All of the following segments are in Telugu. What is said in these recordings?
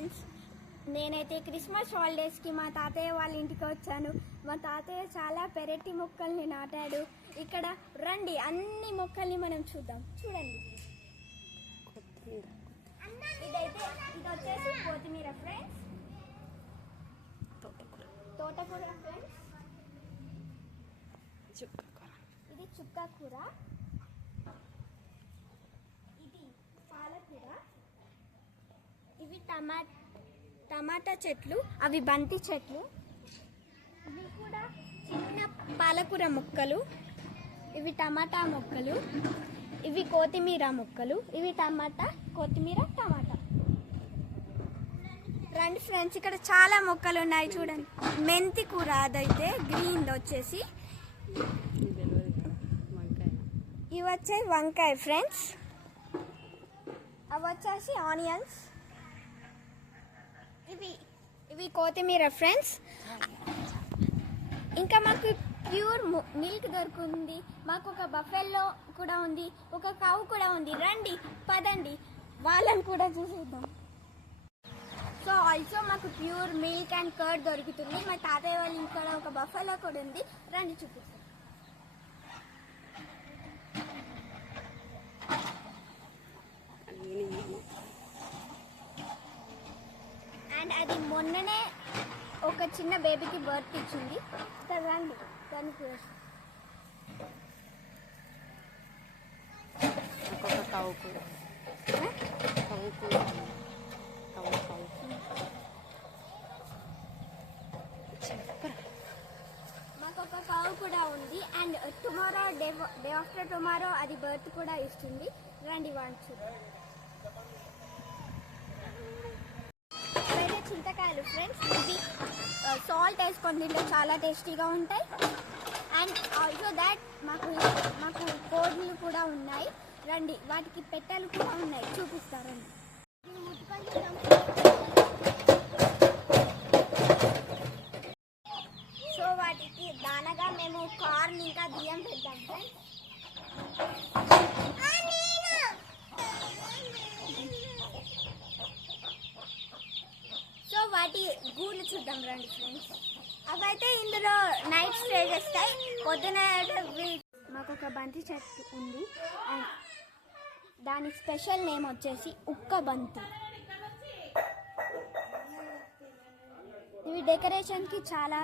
ఫ్రెండ్స్, నేనైతే క్రిస్మస్ హాలిడేస్కి మా తాతయ్య వాళ్ళ ఇంటికి వచ్చాను. మా తాతయ్య చాలా పెరటి మొక్కల్ని నాటాడు. ఇక్కడ రండి, అన్ని మొక్కల్ని మనం చూద్దాం. చూడండి, ఇది వచ్చేసి కొత్తిమీర ఫ్రెండ్స్, తోటకూర ఫ్రెండ్స్, ఇది చుక్కకూర, ఇది పాలకూర, ఇవి టమాటా చెట్లు, అవి బంతి చెట్లు, ఇవి కూడా చిన్న పాలకూర మొక్కలు, ఇవి టమాటా మొక్కలు, ఇవి కొత్తిమీర మొక్కలు, ఇవి టమాటా, కొత్తిమీర, టమాటా. రండి ఫ్రెండ్స్, ఇక్కడ చాలా మొక్కలు ఉన్నాయి చూడండి. మెంతి కూర, అదైతే గ్రీన్ వచ్చేసి, ఇవి వచ్చాయి వంకాయ ఫ్రెండ్స్, అవి వచ్చేసి ఆనియన్స్, ఇవి కొత్తిమీర ఫ్రెండ్స్. ఇంకా మాకు ప్యూర్ మిల్క్ దొరుకుతుంది. మాకు ఒక బఫెల్లో కూడా ఉంది, ఒక కౌ కూడా ఉంది. రండి, పదండి, వాళ్ళని కూడా చూసేద్దాం. సో ఆల్సో మాకు ప్యూర్ మిల్క్ అండ్ కర్డ్ దొరుకుతుంది. మా తాతయ్య వాళ్ళ ఇక్కడ ఒక బఫెల్లో కూడా ఉంది. రండి చూపిస్తాం. అండ్ అది మొన్ననే ఒక చిన్న బేబీకి బర్త్ ఇచ్చింది. రండి, దానికి మాకు ఒక కౌ కూడా ఉంది. And tomorrow day after tomorrow అది బర్త్ కూడా ఇస్తుంది. రండి వాంచు. చింతకాయలు ఫ్రెండ్స్, ఇవి సాల్ట్ వేసుకొని తింటే చాలా టేస్టీగా ఉంటాయి. అండ్ ఆల్సో దాట్ మాకు కోడ్లు కూడా ఉన్నాయి. రండి, వాటికి పెట్టెలు కూడా ఉన్నాయి, చూపిస్తారండి. సో వాటికి దానగా మేము కార్న్ ఇంకా బియ్యం పెడతాం ఫ్రెండ్స్. సో వాటి గూళ్ళు చూద్దాం రండి ఫ్రెండ్స్. అవైతే ఇందులో నైట్ స్టే చేస్తాయి. పొద్దున మాకు ఒక బంతి చెట్టు ఉంది. అండ్ దాని స్పెషల్ నేమ్ వచ్చేసి ఉక్క బంతి. ఇవి డెకరేషన్కి చాలా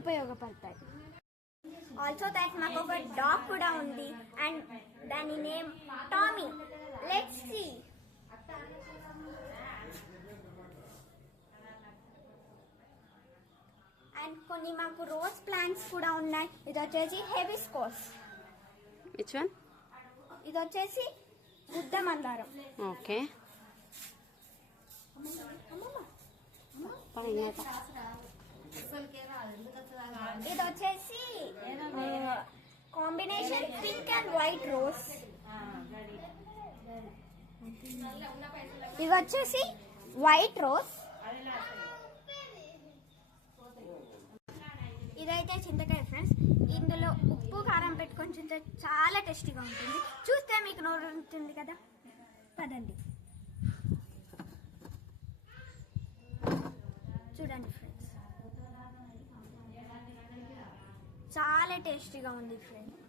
ఉపయోగపడతాయి. ఆల్సో దాట్ మాకు ఒక డాగ్ కూడా ఉంది. అండ్ దాని name Tommy. Let's see. And కొన్ని మాకు రోజ్ ప్లాంట్స్ కూడా ఉన్నాయి. ఇది వచ్చేసి హెబిస్కోస్. Which one? ఇది వచ్చేసి బుద్ధ మందారం. ఓకే. ఇది వచ్చేసి combination pink and white rose. ఇది వచ్చేసి వైట్ రోజ్. ఇదైతే చింతకాయ ఫ్రెండ్స్. ఇందులో ఉప్పు కారం పెట్టుకొని తింటే చాలా టేస్టీగా ఉంటుంది. చూస్తే మీకు నోరు ఉంటుంది కదా, పదండి చూడండి ఫ్రెండ్స్, చాలా టేస్టీగా ఉంది ఫ్రెండ్స్.